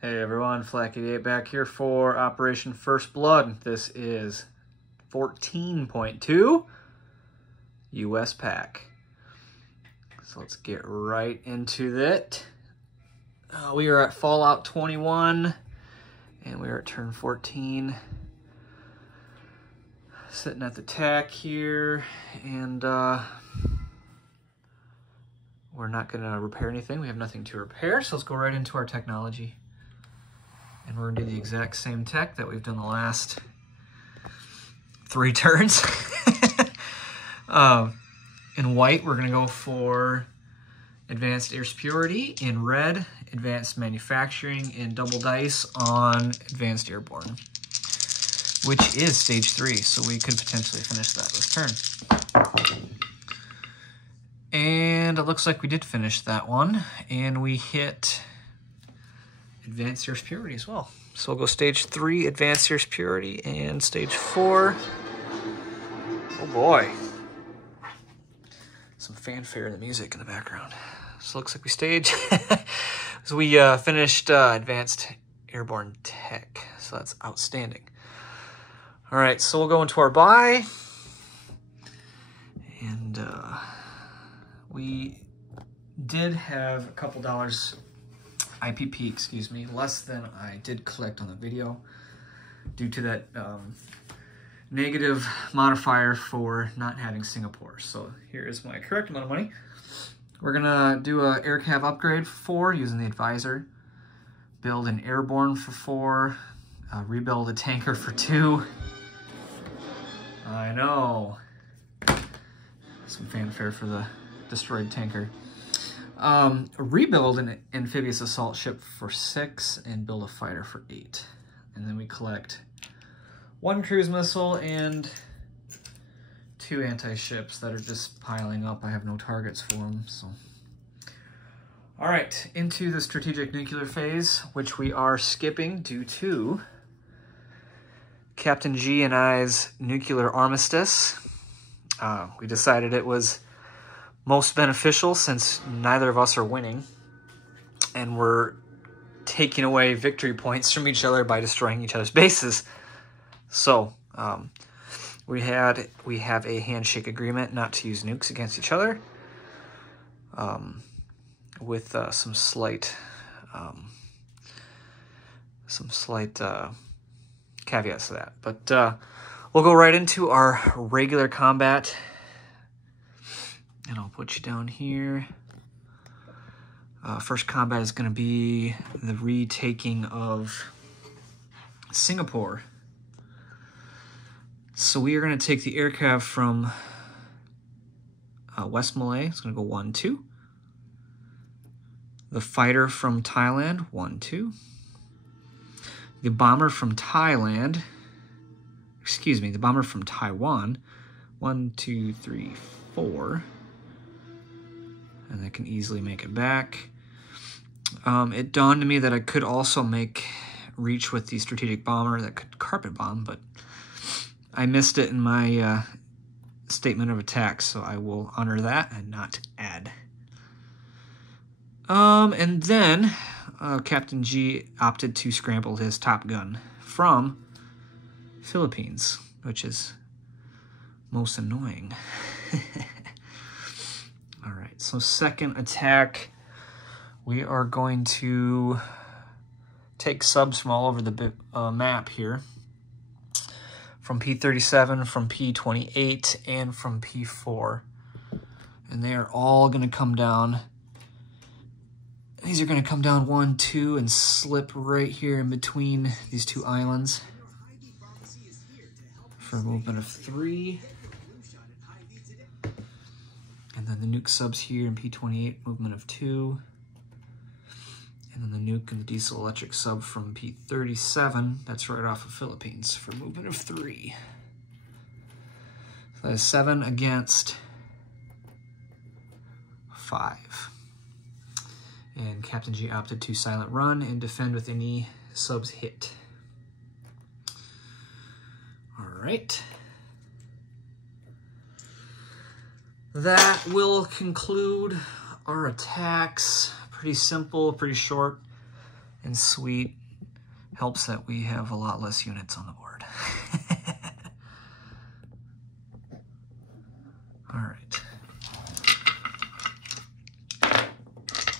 Hey everyone, Flack88 back here for Operation First Blood. This is 14.2 US PAC. So let's get right into it. We are at Fallout 21 and we are at turn 14. Sitting at the TAC here, and we're not going to repair anything. We have nothing to repair, so let's go right into our technology. And we're gonna do the exact same tech that we've done the last 3 turns. In white, we're gonna go for Advanced Air Purity. In red, Advanced Manufacturing. And double dice on Advanced Airborne, which is stage 3, so we could potentially finish that this turn. And it looks like we did finish that one, and we hit Advanced Air Purity as well. So we'll go stage 3, Advanced Air Purity, and stage 4. Oh boy. Some fanfare in the music in the background. So it looks like we staged. So we finished Advanced Airborne Tech. So that's outstanding. All right, so we'll go into our buy. And we did have a couple dollars IPP, excuse me, less than I did collect on the video due to that negative modifier for not having Singapore. So here is my correct amount of money. We're gonna do a air cav upgrade for 4 using the advisor, build an airborne for 4, rebuild a tanker for 2. I know. Some fanfare for the destroyed tanker. Rebuild an amphibious assault ship for 6 and build a fighter for 8. And then we collect 1 cruise missile and 2 anti-ships that are just piling up. I have no targets for them, so. All right, into the strategic nuclear phase, which we are skipping due to Captain G and I's nuclear armistice. We decided it was most beneficial since neither of us are winning, and we're taking away victory points from each other by destroying each other's bases. So we have a handshake agreement not to use nukes against each other, with some slight caveats to that. But we'll go right into our regular combat. And I'll put you down here. First combat is going to be the retaking of Singapore. So we are going to take the aircraft from West Malay. It's going to go 1-2. The fighter from Thailand, 1-2. The bomber from Thailand, excuse me, the bomber from Taiwan, 1, 2, 3, 4. And I can easily make it back. It dawned on me that I could also make reach with the strategic bomber that could carpet bomb, but I missed it in my statement of attack, so I will honor that and not add. And then Captain G opted to scramble his Top Gun from Philippines, which is most annoying. All right, so second attack, we are going to take subs from all over the map here, from P37, from P28, and from P4. And they are all going to come down. These are going to come down 1, 2, and slip right here in between these 2 islands for a movement of 3. And then the nuke subs here in P28, movement of 2. And then the nuke and diesel electric sub from P37, that's right off of Philippines, for movement of 3. So that is 7 against 5. And Captain G opted to silent run and defend with any subs hit. All right. That will conclude our attacks. Pretty simple, pretty short. And sweet helps that we have a lot less units on the board. All right.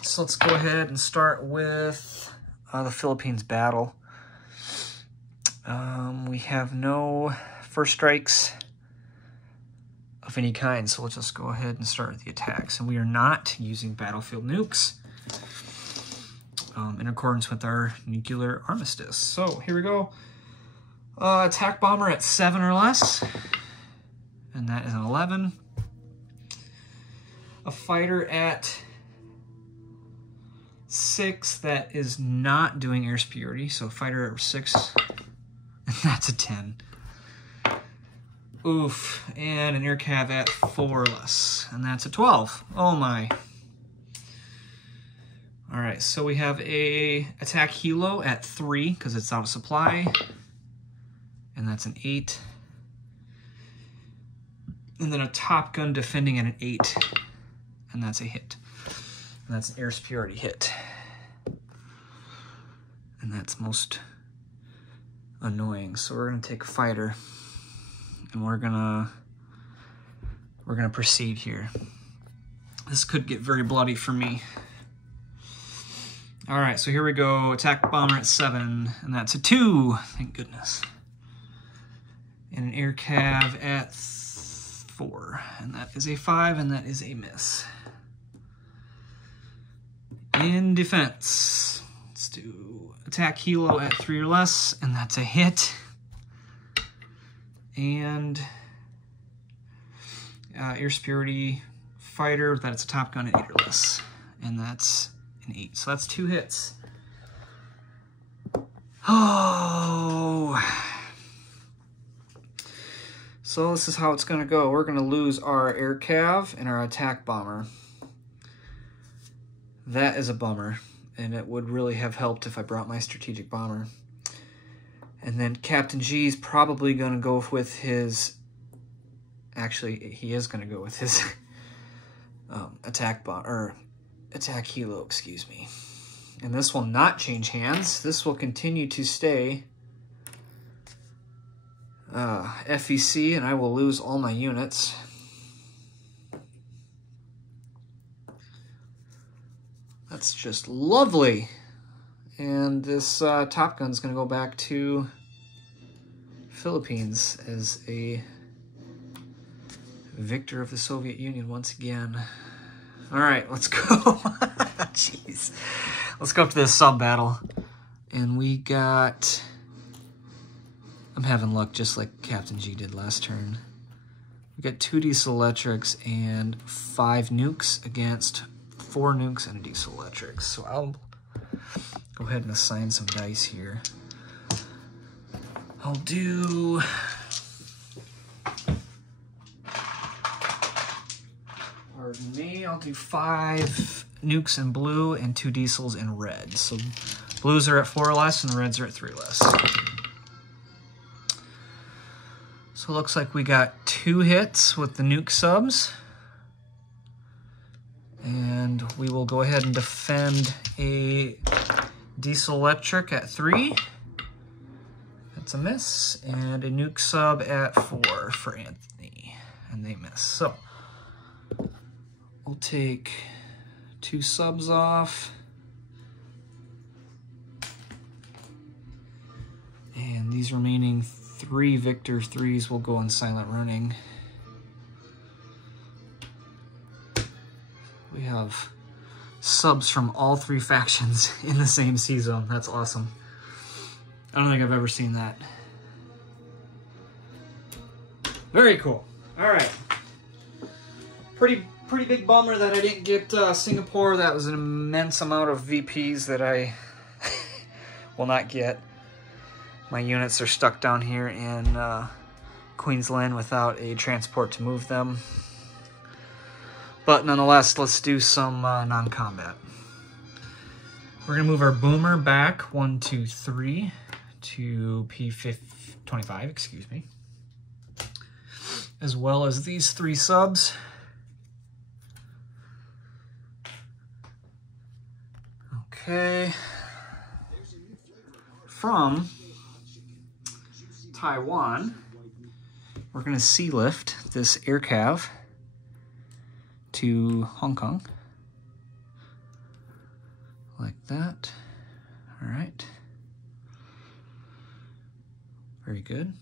So let's go ahead and start with the Philippines battle. We have no first strikes of any kind, so let's just go ahead and start with the attacks. And we are not using battlefield nukes in accordance with our nuclear armistice. So here we go. Attack bomber at 7 or less, and that is an 11. A fighter at 6 that is not doing air superiority, so fighter at 6, and that's a 10. Oof, and an air cav at 4 or less, and that's a 12. Oh my. All right, so we have a attack helo at 3 because it's out of supply, and that's an 8. And then a Top Gun defending at an 8, and that's a hit. And that's an air superiority hit. And that's most annoying. So we're gonna take a fighter, and we're gonna proceed here. This could get very bloody for me. All right, so here we go. Attack bomber at 7, and that's a 2. Thank goodness. And an air cav at 4, and that is a 5, and that is a miss. In defense, let's do attack helo at 3 or less, and that's a hit. And air superiority fighter, that's a Top Gun at 8 or less, and that's an 8. So that's 2 hits. Oh. So this is how it's going to go. We're going to lose our air cav and our attack bomber. That is a bummer, and it would really have helped if I brought my strategic bomber. And then Captain G's probably going to go with his... Actually, he is going to go with his attack helo, excuse me. And this will not change hands. This will continue to stay FEC, and I will lose all my units. That's just lovely. And this Top Gun's going to go back to Philippines as a victor of the Soviet Union once again. All right, let's go. Jeez. Let's go up to this sub battle. And we got... I'm having luck just like Captain G did last turn. We got 2 diesel electrics and 5 nukes against 4 nukes and a diesel electric. So I'll go ahead and assign some dice here. I'll do... Pardon me, I'll do 5 nukes in blue and 2 diesels in red. So blues are at 4 or less and the reds are at 3 or less. So it looks like we got 2 hits with the nuke subs. And we will go ahead and defend a diesel electric at 3. That's a miss. And a nuke sub at 4 for Anthony. And they miss. So we'll take 2 subs off. And these remaining 3 Victor 3s will go in silent running. We have subs from all 3 factions in the same C-zone. That's awesome. I don't think I've ever seen that. Very cool. All right. Pretty big bummer that I didn't get Singapore. That was an immense amount of VPs that I will not get. My units are stuck down here in Queensland without a transport to move them. But nonetheless, let's do some non-combat. We're going to move our boomer back 1, 2, 3 to P25, excuse me. As well as these 3 subs. Okay. from Taiwan, we're going to sea lift this air cav to Hong Kong. Like that. All right. Very good.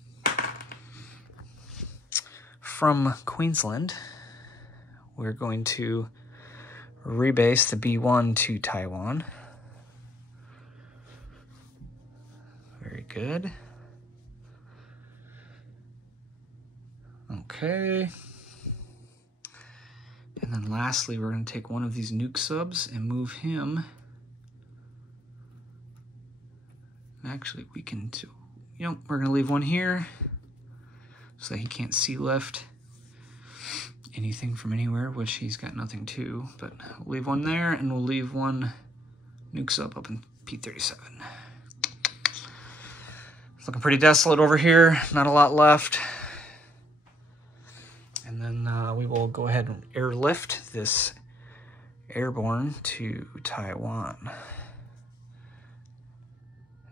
From Queensland, we're going to rebase the B1 to Taiwan. Very good. Okay. And then lastly, we're going to take one of these nuke subs and move him. Actually, we can too. You know, we're going to leave one here so that he can't sea lift anything from anywhere, which he's got nothing to. But we'll leave one there, and we'll leave one nuke sub up in P37. It's looking pretty desolate over here. Not a lot left. And then we will go ahead and airlift this airborne to Taiwan.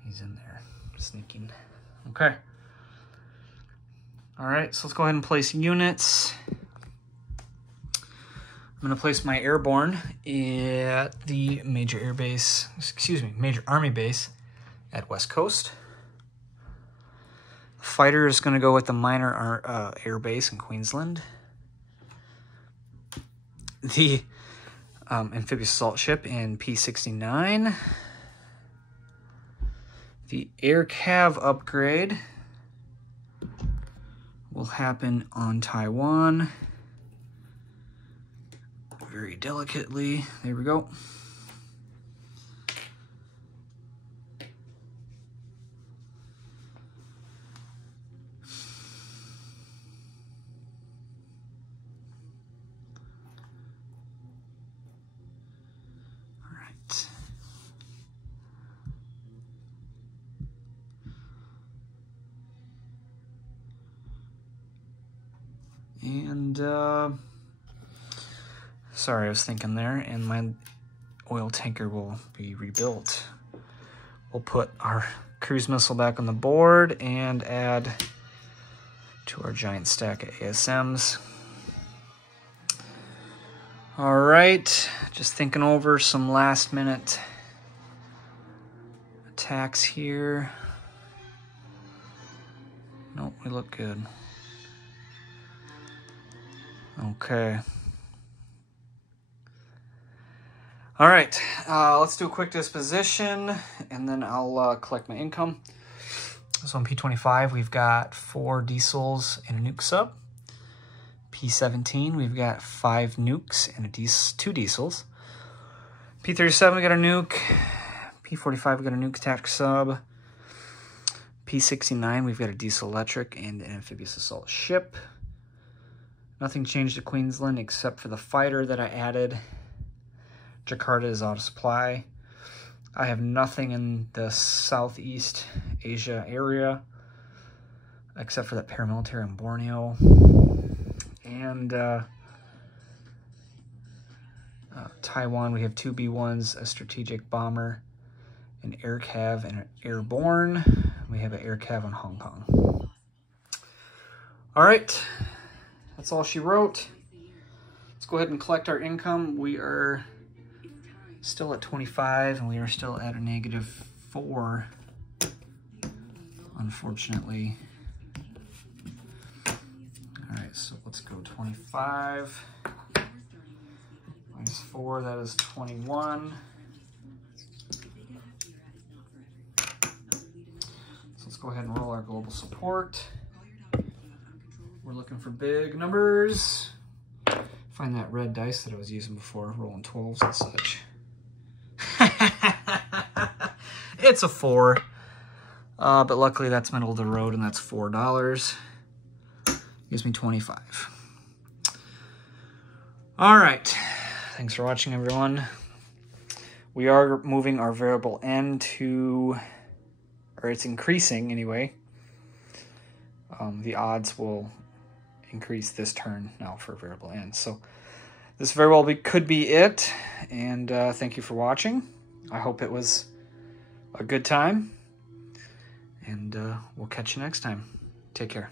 He's in there, sneaking. Okay. All right, so let's go ahead and place units. I'm gonna place my airborne at the major army base at West Coast. Fighter is gonna go with the minor air base in Queensland. The amphibious assault ship in P69. The air cav upgrade will happen on Taiwan. Very delicately. There we go. All right. And sorry, I was thinking there, and my oil tanker will be rebuilt. We'll put our cruise missile back on the board and add to our giant stack of ASMs. All right, just thinking over some last minute attacks here. Nope, we look good. Okay. All right, let's do a quick disposition, and then I'll collect my income. So on P25, we've got 4 diesels and a nuke sub. P17, we've got 5 nukes and 2 diesels. P37, we got a nuke. P45, we got a nuke attack sub. P69, we've got a diesel electric and an amphibious assault ship. Nothing changed at Queensland except for the fighter that I added. Jakarta is out of supply. I have nothing in the Southeast Asia area except for that paramilitary in Borneo. And Taiwan, we have 2 B1s, a strategic bomber, an air cav, and an airborne. We have an air cav in Hong Kong. All right. That's all she wrote. Let's go ahead and collect our income. We are still at 25, and we are still at a -4, unfortunately. All right, so let's go 25 minus 4, that is 21. So let's go ahead and roll our global support. We're looking for big numbers. Find that red dice that I was using before, rolling 12s and such. It's a 4. But luckily that's middle of the road, and that's $4. Gives me 25. All right. Thanks for watching, everyone. We are moving our variable N to, or it's increasing anyway. The odds will increase this turn now for variable N. So this very well could be it. And thank you for watching. I hope it was a good time. And we'll catch you next time. Take care.